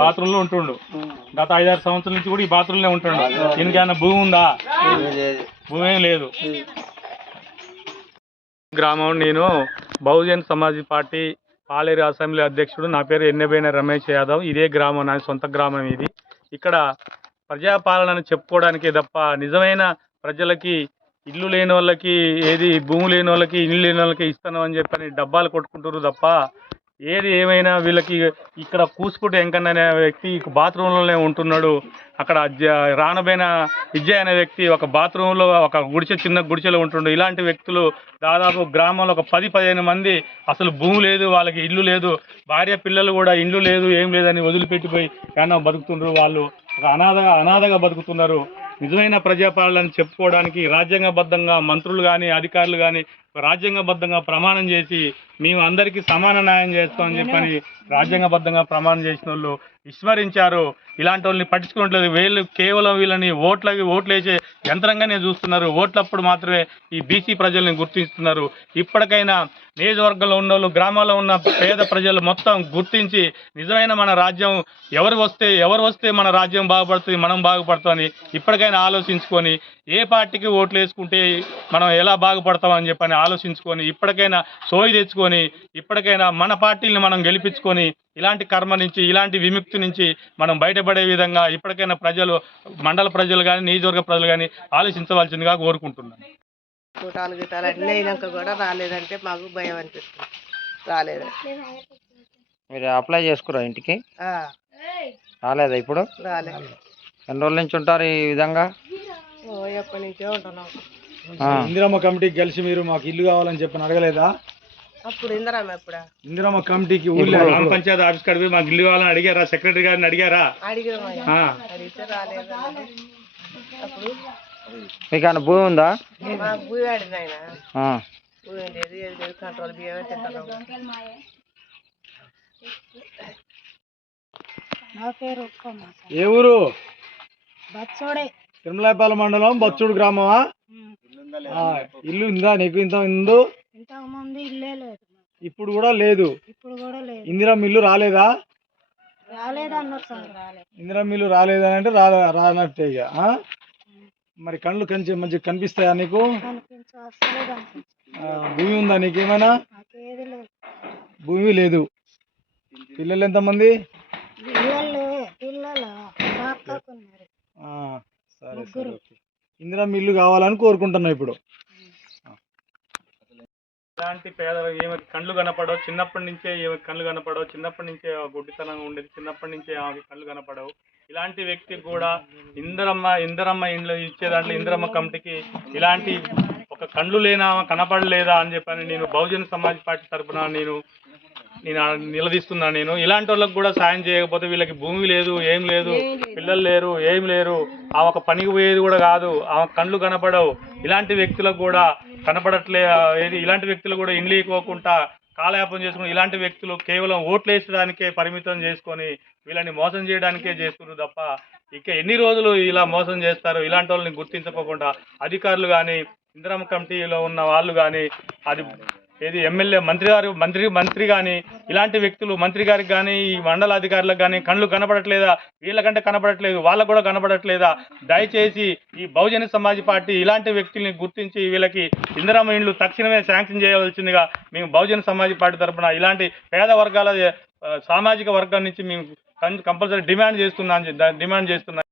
బాత్రూమ్లో ఉంటుండు. గత ఐదారు సంవత్సరాల నుంచి కూడా ఈ బాత్రూమ్లో ఉంటుండు దీనికైనా భూమి ఉందా? భూమి ఏం లేదు. గ్రామం నేను బహుజన్ సమాజ్ పార్టీ పాలేరు అసెంబ్లీ అధ్యక్షుడు. నా పేరు ఎన్నెబైన రమేష్ యాదవ్. ఇదే గ్రామం నా సొంత గ్రామం ఇది. ఇక్కడ ప్రజాపాలనని చెప్పుకోవడానికే తప్ప నిజమైన ప్రజలకి ఇల్లు లేని వాళ్ళకి ఏది భూమి లేని వాళ్ళకి ఇల్లు లేని వాళ్ళకి ఇస్తాను అని చెప్పని డబ్బాలు కొట్టుకుంటారు తప్ప ఏది ఏమైనా వీళ్ళకి ఇక్కడ కూసుకుంటే వెంకన్న అనే వ్యక్తి బాత్రూంలోనే ఉంటున్నాడు. అక్కడ రానబైన విజయ్ అనే వ్యక్తి ఒక బాత్రూంలో ఒక గుడిసె చిన్న గుడిసెలో ఉంటుండు. ఇలాంటి వ్యక్తులు దాదాపు గ్రామంలో ఒక పది పదిహేను మంది అసలు భూమి లేదు వాళ్ళకి ఇల్లు లేదు భార్య పిల్లలు కూడా ఇల్లు లేదు ఏం లేదని వదిలిపెట్టిపోయి ఏమన్నా బతుకుతుండ్రు వాళ్ళు. ఒక అనాథగా అనాథగా బతుకుతున్నారు. నిజమైన ప్రజాపాలన చెప్పుకోవడానికి రాజ్యాంగబద్ధంగా మంత్రులు కానీ అధికారులు కానీ రాజ్యాంగబద్ధంగా ప్రమాణం చేసి మేము అందరికీ సమాన న్యాయం చేస్తామని చెప్పని రాజ్యాంగబద్ధంగా ప్రమాణం చేసిన వాళ్ళు విస్మరించారు. ఇలాంటి వాళ్ళని పట్టించుకోవట్లేదు వీళ్ళు కేవలం వీళ్ళని ఓట్లకి ఓట్లు వేసే యంత్రంగానే చూస్తున్నారు. ఓట్లప్పుడు మాత్రమే ఈ బీసీ ప్రజల్ని గుర్తిస్తున్నారు. ఇప్పటికైనా నియోజకవర్గంలో ఉన్న వాళ్ళు గ్రామాల్లో ఉన్న పేద ప్రజలు మొత్తం గుర్తించి నిజమైన మన రాజ్యం ఎవరు వస్తే ఎవరు వస్తే మన రాజ్యం బాగుపడుతుంది మనం బాగుపడుతుందని ఇప్పటికైనా ఆలోచించుకొని ఏ పార్టీకి ఓట్లు వేసుకుంటే మనం ఎలా బాగుపడతామని చెప్పని ఆలోచించుకొని ఇప్పటికైనా సోయి తెచ్చుకొని ఇప్పటికైనా మన పార్టీని మనం గెలిపించుకొని ఇలాంటి కర్మ నుంచి ఇలాంటి విముక్తి నుంచి మనం బయటపడే విధంగా ఇప్పటికైనా ప్రజలు మండల ప్రజలు కానీ నియోజకవర్గ ప్రజలు కానీ ఆలోచించవలసిందిగా కోరుకుంటున్నాను. కూటాలు గిటాలు అన్నీ అయినాక కూడా రాలేదంటే మాకు భయం అనిపిస్తుంది. రాలేదు. మీరు అప్లై చేసుకురా ఇంటికి? ఆ, రాలేదా ఇప్పుడు? రాలేదు. ఎన్ని రోజుల నుంచి ఉంటారు ఈ విధంగా? ఓ ఎప్పటి నుంచో ఉంటున్నాం. ఇందిరమ్మ కమిటీకి కలిసి మీరు మాకు ఇల్లు కావాలని చెప్పని అడగలేదా? అప్పుడు ఇందరామ ఎప్పుడా? ఇందిరమ్మ కమిటీకి ఊళ్ళో గ్రామ పంచాయతీ ఆఫీస్ కాడికి మాకు ఇల్లు కావాలని అడిగారా? సెక్రటరీ గారిని అడిగారా? అడిగినాం ఆ. అడిగితే రాలేదు అప్పుడు? మీకు ఏమైనా భూమి ఉందా? మా భూమి ఆడింది ఆయన. ఆ. భూమి లేదు ఏది లేదు. కంట్రోల్ బియ్యమే తింటున్నాం. నా పేరు ఉప్పమ్మ ఏ ఊరు? బచ్చోడే. తిరుమలాయపాలెం మండలం బచ్చుడు గ్రామమా? ఇల్లు ఉందా నీకు ఇంత ఉందో? ముందు ఇల్లే లేదు ఇప్పుడు కూడా లేదు. ఇప్పుడు కూడా లేదు. ఇందిరమ్మ ఇల్లు రాలేదా? రాలేదు అన్నారు సార్. రాలేదు అంటే రా రానట్టే ఇక ఆ? మరి కళ్ళు కంచి మంచిగా కనిపిస్తాయా నీకు? కనిపించు ఆ, భూమి ఉందా నీకేమైనా నాకేది లేదు. భూమి లేదు. పిల్లలు ఎంతమంది? పిల్లలు పిల్లలు మా అక్కకున్నారు ఆ, సరే సరే. ఇందిరా ఇల్లు కావాలని కోరుకుంటున్నా ఇప్పుడు. ఇలాంటి పేద ఏమి కళ్ళు కనపడవు. చిన్నప్పటి నుంచే ఏమి కళ్ళు కనపడవు. చిన్నప్పటి నుంచే గుడ్డితనం గుడ్డితనంగా ఉండేది. చిన్నప్పటి నుంచే ఆమె కళ్ళు కనపడవు. ఇలాంటి వ్యక్తికి కూడా ఇందరమ్మ ఇందరమ్మ ఇండ్లు ఇచ్చే దాంట్లో ఇందరమ్మ కమిటీకి ఇలాంటి ఒక కళ్ళు లేనా కనపడలేదా అని చెప్పని నేను బహుజన సమాజ్ పార్టీ తరఫున నేను నేను నిలదీస్తున్నా నేను. ఇలాంటి వాళ్ళకి కూడా సాయం చేయకపోతే వీళ్ళకి భూమి లేదు ఏం లేదు పిల్లలు లేరు ఏం లేరు. ఆ ఒక పనికి పోయేది కూడా కాదు. ఆ కళ్ళు కనపడవు. ఇలాంటి వ్యక్తులకు కూడా కనపడట్లే ఇలాంటి వ్యక్తులు కూడా ఇండ్లు ఇవ్వకుండా కాలయాపన చేసుకుని ఇలాంటి వ్యక్తులు కేవలం ఓట్లు వేసడానికే పరిమితం చేసుకొని వీళ్ళని మోసం చేయడానికే చేస్తున్నారు తప్ప ఇక ఎన్ని రోజులు ఇలా మోసం చేస్తారు ఇలాంటి వాళ్ళని గుర్తించకోకుండా అధికారులు కానీ ఇందిరమ్మ కమిటీలో ఉన్న వాళ్ళు కానీ అది ఏది ఎమ్మెల్యే మంత్రి గారు మంత్రి మంత్రి కానీ ఇలాంటి వ్యక్తులు మంత్రి గారికి కానీ ఈ మండలాధికారులకు కానీ కళ్ళు కనపడట్లేదా? వీళ్ళకంటే కనపడట్లేదు వాళ్ళకు కూడా కనపడట్లేదా? దయచేసి ఈ బహుజన సమాజ్ పార్టీ ఇలాంటి వ్యక్తుల్ని గుర్తించి వీళ్ళకి ఇందిరామ ఇండ్లు తక్షణమే శాంక్షన్ చేయవలసిందిగా మేము బహుజన సమాజ్ పార్టీ తరఫున ఇలాంటి పేద వర్గాల సామాజిక వర్గం నుంచి మేము కంపల్సరీ డిమాండ్ చేస్తున్నాం డిమాండ్ చేస్తున్నాం.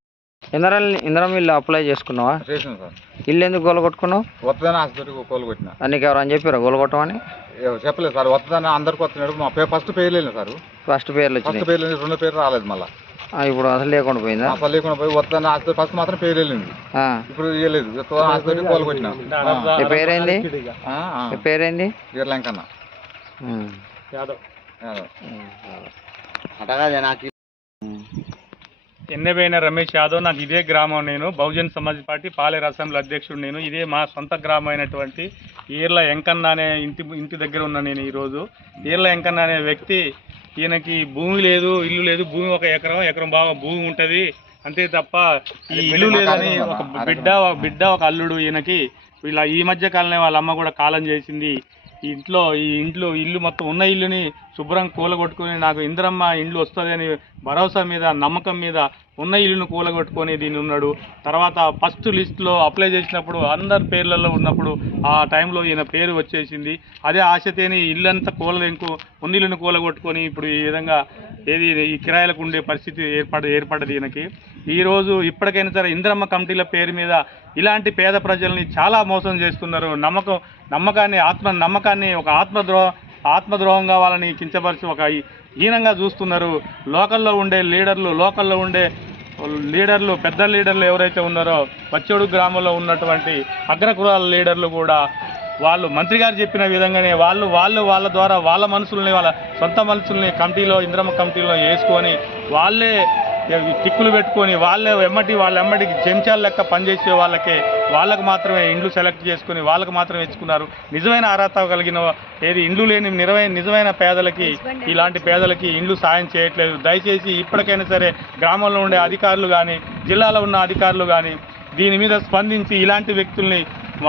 ఇందిరా ఇందిరం ఇల్లు అప్లై చేసుకున్నావా? చేసాను సార్. ఇల్లు ఎందుకు గొలగొట్టుకున్నావు వస్తుందని హాస్పిటల్కి కోలు కొట్టిన. నీకు ఎవరైనా చెప్పారా గొలగొట్టమని ఏ- చెప్పలేదు సార్ వస్తుందని అందరికి వస్తున్నాడు. మా ఫస్ట్ పేరు లేదు సార్. ఫస్ట్ పేర్లు ఫస్ట్ వచ్చినాయి. పేరు లేదు రెండో పేరు రాలేదు మళ్ళీ. ఆ, ఇప్పుడు అసలు లేకుండా పోయిందా? అసలు లేకుండా పోయి వస్తుందని హాస్పిటల్ ఫస్ట్ మాత్రం పేరు వెళ్ళింది. ఆ. ఇప్పుడు ఇవ్వలేదు. వస్తుందని హాస్పిటల్కి కోలు కొట్టిన. నీ పేరేంది? నీ పేరేంది? వీర్లంకన్న ఉమ్. యాదవ్. అటగా నాకు ఎన్నెబైన రమేష్ యాదవ్ నాకు ఇదే గ్రామం నేను బహుజన్ సమాజ్ పార్టీ పాలేరు అసెంబ్లీ అధ్యక్షుడు నేను ఇదే మా సొంత గ్రామం అయినటువంటి ఈర్ల ఎంకన్న అనే ఇంటి ఇంటి దగ్గర ఉన్నా నేను ఈరోజు. ఈర్ల ఎంకన్న అనే వ్యక్తి ఈయనకి భూమి లేదు ఇల్లు లేదు భూమి ఒక ఎకరం ఎకరం బాగా భూమి ఉంటుంది. అంతే తప్ప ఈ ఇల్లు లేదని ఒక బిడ్డ ఒక బిడ్డ ఒక అల్లుడు ఈయనకి వీళ్ళ ఈ మధ్య కాలంలో వాళ్ళ అమ్మ కూడా కాలం చేసింది. ఈ ఇంట్లో ఈ ఇంట్లో ఇల్లు మొత్తం ఉన్న ఇల్లుని శుభ్రం కూలగొట్టుకొని నాకు ఇందిరమ్మ ఇండ్లు వస్తుందని భరోసా మీద నమ్మకం మీద ఉన్న ఇల్లును కూలగొట్టుకొని దీన్ని ఉన్నాడు. తర్వాత ఫస్ట్ లిస్ట్లో అప్లై చేసినప్పుడు అందరి పేర్లలో ఉన్నప్పుడు ఆ టైంలో ఈయన పేరు వచ్చేసింది. అదే ఆశతేని ఇల్లంతా కూలలేంకు ఉన్న ఇల్లును కూలగొట్టుకొని ఇప్పుడు ఈ విధంగా ఏది ఈ కిరాయిలకు ఉండే పరిస్థితి ఏర్పడ ఏర్పడ్డది ఈయనకి. ఈరోజు ఇప్పటికైనా సరే ఇంద్రమ్మ కమిటీల పేరు మీద ఇలాంటి పేద ప్రజల్ని చాలా మోసం చేస్తున్నారు. నమ్మకం నమ్మకాన్ని ఆత్మ నమ్మకాన్ని ఒక ఆత్మద్రోహ ఆత్మద్రోహంగా వాళ్ళని కించపరిచి ఒక హీనంగా చూస్తున్నారు. లోకల్లో ఉండే లీడర్లు లోకల్లో ఉండే లీడర్లు పెద్ద లీడర్లు ఎవరైతే ఉన్నారో పచ్చోడు గ్రామంలో ఉన్నటువంటి అగ్రకులాల లీడర్లు కూడా వాళ్ళు మంత్రి గారు చెప్పిన విధంగానే వాళ్ళు వాళ్ళు వాళ్ళ ద్వారా వాళ్ళ మనుషుల్ని వాళ్ళ సొంత మనుషుల్ని కమిటీలో ఇంద్రమ్మ కమిటీలో వేసుకొని వాళ్ళే టిక్కులు పెట్టుకొని వాళ్ళే ఎమ్మటి వాళ్ళ ఎమ్మటికి చెంచాల లెక్క పనిచేసే వాళ్ళకే వాళ్ళకి మాత్రమే ఇండ్లు సెలెక్ట్ చేసుకొని వాళ్ళకి మాత్రమే ఇచ్చుకున్నారు. నిజమైన అర్హత కలిగిన ఏది ఇండ్లు లేని నిజమైన నిజమైన పేదలకి ఇలాంటి పేదలకి ఇండ్లు సాయం చేయట్లేదు. దయచేసి ఇప్పటికైనా సరే గ్రామంలో ఉండే అధికారులు కానీ జిల్లాలో ఉన్న అధికారులు కానీ దీని మీద స్పందించి ఇలాంటి వ్యక్తుల్ని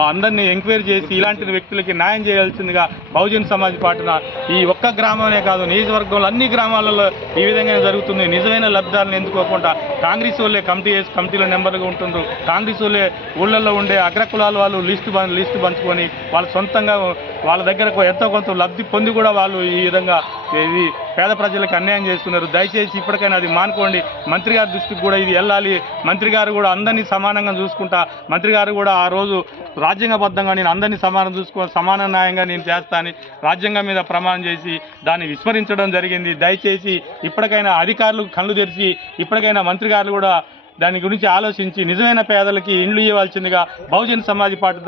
అందరినీ ఎంక్వైరీ చేసి ఇలాంటి వ్యక్తులకి న్యాయం చేయాల్సిందిగా బహుజన్ సమాజ్ పాటన ఈ ఒక్క గ్రామమే కాదు నియోజకవర్గంలో అన్ని గ్రామాలలో ఈ విధంగా జరుగుతుంది. నిజమైన లబ్ధాలను ఎందుకోకుండా కాంగ్రెస్ వాళ్ళే కమిటీ వేసి కమిటీలో నెంబర్గా ఉంటుండ్రు. కాంగ్రెస్ వాళ్ళే ఊళ్ళల్లో ఉండే అగ్రకులాల వాళ్ళు లిస్టు లిస్టు పంచుకొని వాళ్ళ సొంతంగా వాళ్ళ దగ్గర ఎంతో కొంత లబ్ధి పొంది కూడా వాళ్ళు ఈ విధంగా ఇది పేద ప్రజలకు అన్యాయం చేస్తున్నారు. దయచేసి ఇప్పటికైనా అది మానుకోండి. మంత్రి గారి దృష్టికి కూడా ఇది వెళ్ళాలి. మంత్రి గారు కూడా అందరినీ సమానంగా చూసుకుంటా మంత్రి గారు కూడా ఆ రోజు రాజ్యాంగబద్ధంగా నేను అందరినీ సమానం చూసుకుని సమాన న్యాయంగా నేను చేస్తాను రాజ్యాంగం మీద ప్రమాణం చేసి దాన్ని విస్మరించడం జరిగింది. దయచేసి ఇప్పటికైనా అధికారులు కళ్ళు తెరిచి ఇప్పటికైనా మంత్రి గారు కూడా దాని గురించి ఆలోచించి నిజమైన పేదలకి ఇండ్లు ఇవ్వాల్సిందిగా బహుజన సమాజ్ పార్టీ